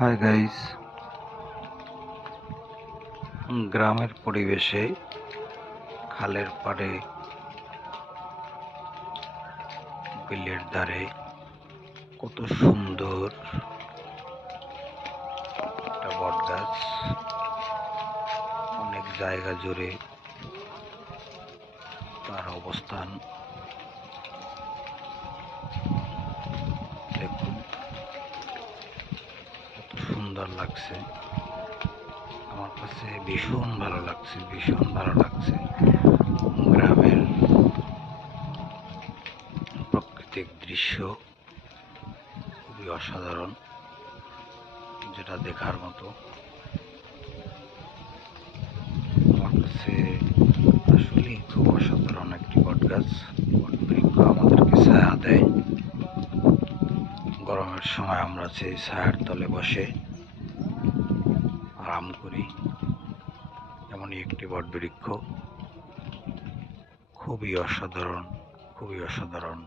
Hi guys, গ্রামের পরিবেশে খালের পাড়ে বিলের ধারে কত সুন্দর একটা বট গাছ। অনেক জায়গা জুড়ে তার অবস্থান। দেখুন কত সুন্দর লাগছে। আমার কাছে ভীষণ ভালো লাগছে। গ্রামের প্রাকৃতিক দৃশ্য খুবই অসাধারণ, যেটা দেখার মতো। আমার কাছে আসলে খুব অসাধারণ একটি বট গাছ। বটবৃক্ষ আমাদেরকে ছায়া দেয়। গরমের সময় আমরা সেই ছায়ার তলে বসে আরাম করি। এমনই একটি বটবৃক্ষ, খুবই অসাধারণ।